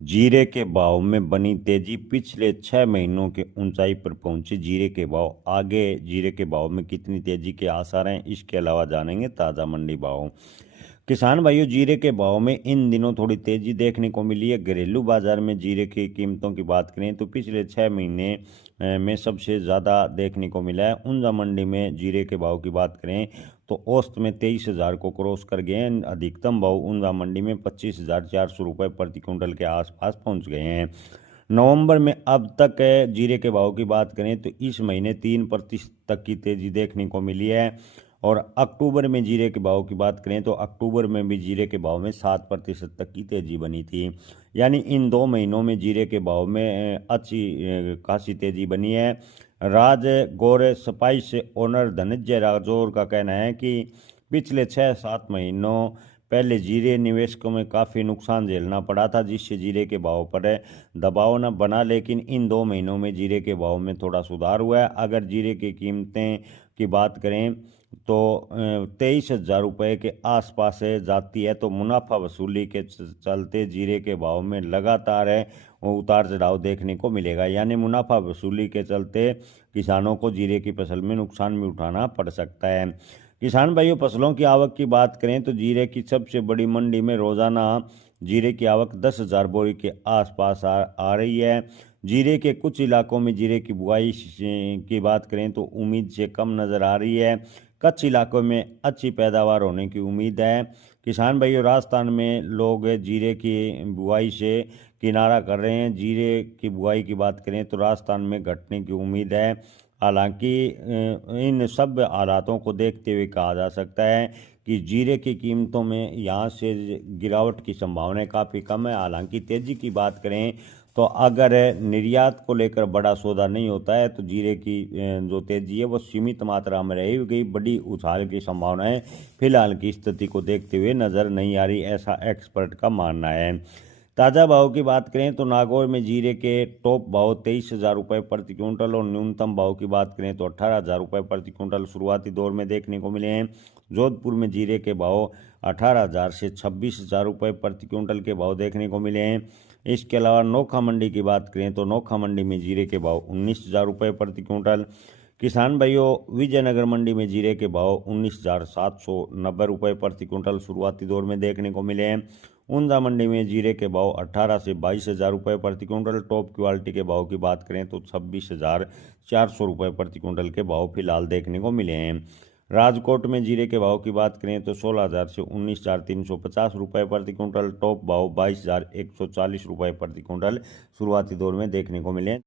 जीरे के भाव में बनी तेजी, पिछले 6 महीनों के ऊंचाई पर पहुंचे जीरे के भाव। आगे जीरे के भाव में कितनी तेजी के आसार हैं, इसके अलावा जानेंगे ताज़ा मंडी भाव। किसान भाइयों, जीरे के भाव में इन दिनों थोड़ी तेजी देखने को मिली है। घरेलू बाजार में जीरे की कीमतों की बात करें तो पिछले 6 महीने में सबसे ज़्यादा देखने को मिला है। ऊंजा मंडी में जीरे के भाव की बात करें तो औसत में 23,000 को क्रॉस कर गए हैं। अधिकतम भाव ऊंजा मंडी में 25,400 रुपये प्रति क्विंटल के आसपास पहुंच गए हैं। नवंबर में अब तक जीरे के भाव की बात करें तो इस महीने 3% तक की तेजी देखने को मिली है। और अक्टूबर में जीरे के भाव की बात करें तो अक्टूबर में भी जीरे के भाव में 7% तक की तेजी बनी थी। यानी इन 2 महीनों में जीरे के भाव में अच्छी खासी तेजी बनी है। राज गौर स्पाइस ओनर धनंजय राठौर का कहना है कि पिछले 6-7 महीनों पहले जीरे निवेशकों में काफ़ी नुकसान झेलना पड़ा था, जिससे जीरे के भाव पर दबाव न बना। लेकिन इन 2 महीनों में जीरे के भाव में थोड़ा सुधार हुआ है। अगर जीरे की कीमतें की बात करें तो 23,000 रुपये के आसपास जाती है, तो मुनाफा वसूली के चलते जीरे के भाव में लगातार उतार चढ़ाव देखने को मिलेगा। यानी मुनाफा वसूली के चलते किसानों को जीरे की फसल में नुकसान भी उठाना पड़ सकता है। किसान भाइयों, फसलों की आवक की बात करें तो जीरे की सबसे बड़ी मंडी में रोजाना जीरे की आवक 10,000 बोरी के आसपास आ रही है। जीरे के कुछ इलाकों में जीरे की बुआई की बात करें तो उम्मीद से कम नज़र आ रही है। कच्छ इलाकों में अच्छी पैदावार होने की उम्मीद है। किसान भाइयों, राजस्थान में लोग जीरे की बुआई से किनारा कर रहे हैं। जीरे की बुआई की बात करें तो राजस्थान में घटने की उम्मीद है। हालांकि इन सब हालातों को देखते हुए कहा जा सकता है कि जीरे की कीमतों में यहाँ से गिरावट की संभावनाएं काफ़ी कम है। हालांकि तेज़ी की बात करें तो अगर निर्यात को लेकर बड़ा सौदा नहीं होता है तो जीरे की जो तेज़ी है वो सीमित मात्रा में रहेगी। बड़ी उछाल की संभावनाएं फिलहाल की स्थिति को देखते हुए नज़र नहीं आ रही, ऐसा एक्सपर्ट का मानना है। ताज़ा भाव की बात करें तो नागौर में जीरे के टॉप भाव 23,000 रुपये प्रति क्विंटल और न्यूनतम भाव की बात करें तो 18,000 रुपये प्रति क्विंटल शुरुआती दौर में देखने को मिले हैं। जोधपुर में जीरे के भाव 18,000 से 26,000 रुपये प्रति क्विंटल के भाव देखने को मिले हैं। इसके अलावा नोखा मंडी की बात करें तो नोखा मंडी में जीरे के भाव 19,000 रुपये प्रति क्विंटल। किसान भाइयों, विजयनगर मंडी में जीरे के भाव 19,790 रुपये प्रति क्विंटल शुरुआती दौर में देखने को मिले हैं। ऊंजा मंडी में जीरे के भाव 18 से 22,000 रुपये प्रति क्विंटल। टॉप क्वालिटी के भाव की बात करें तो 26,400 रुपये प्रति क्विंटल के भाव फिलहाल देखने को मिले हैं। राजकोट में जीरे के भाव की बात करें तो 16,000 से 19,350 रुपये प्रति क्विंटल। टॉप भाव 22,140 रुपये प्रति क्विंटल शुरुआती दौर में देखने को मिले।